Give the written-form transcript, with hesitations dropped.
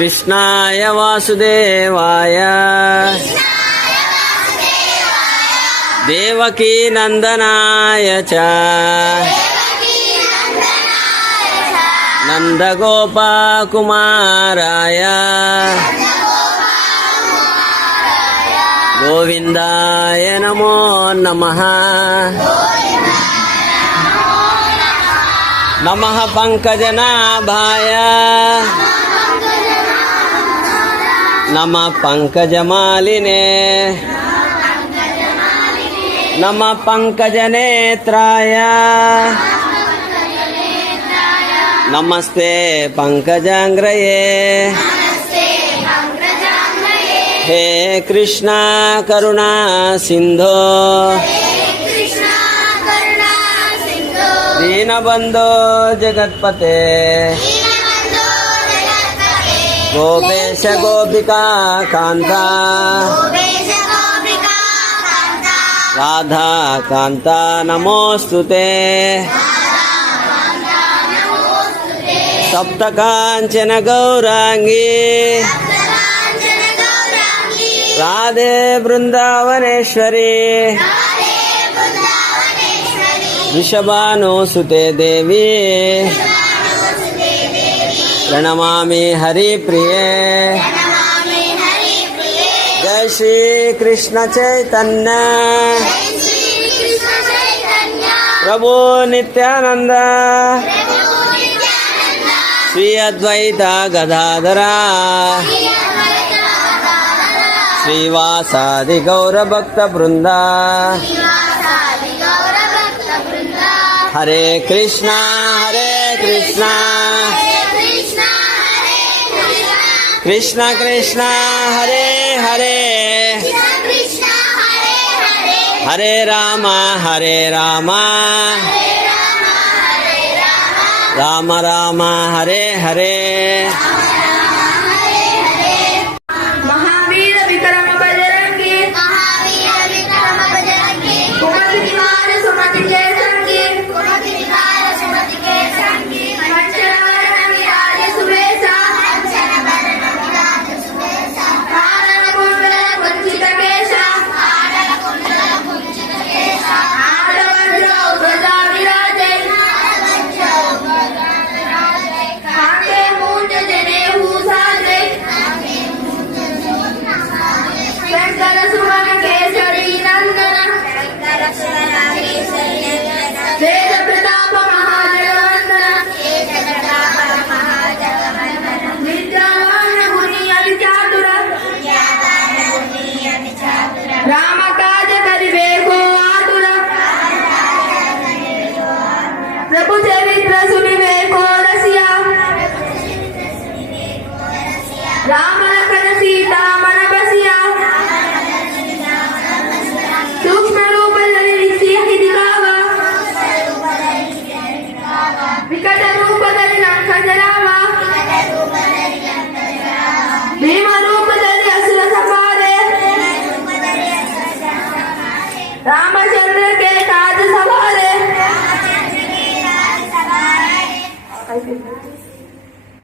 कृष्णाय वासुदेवाय देवकी नंदनाय च नंदगोपकुमाराय गोविंदाय नमो नमः। नमः पंकजनाभाय नमः पंकजमालिने नमः पंकजनेत्राय नमस्ते पंकजांग्रये। हे कृष्णा करुणा सिंधो दीनबंधो जगत्पते गोपेश गोपिका कांता राधा कांता नमोस्तुते। सप्त कांचन गौरांगी राधे वृंदावनेश्वरी वृषभानुसुते देवी प्रणमामि हरिप्रिये। जय श्री कृष्ण चैतन्य प्रभु नित्यानंद श्री अद्वैत गदाधरा श्रीवासादि गौर भक्त वृंदा। हरे कृष्णा कृष्णा कृष्णा हरे हरे हरे राम राम राम हरे हरे।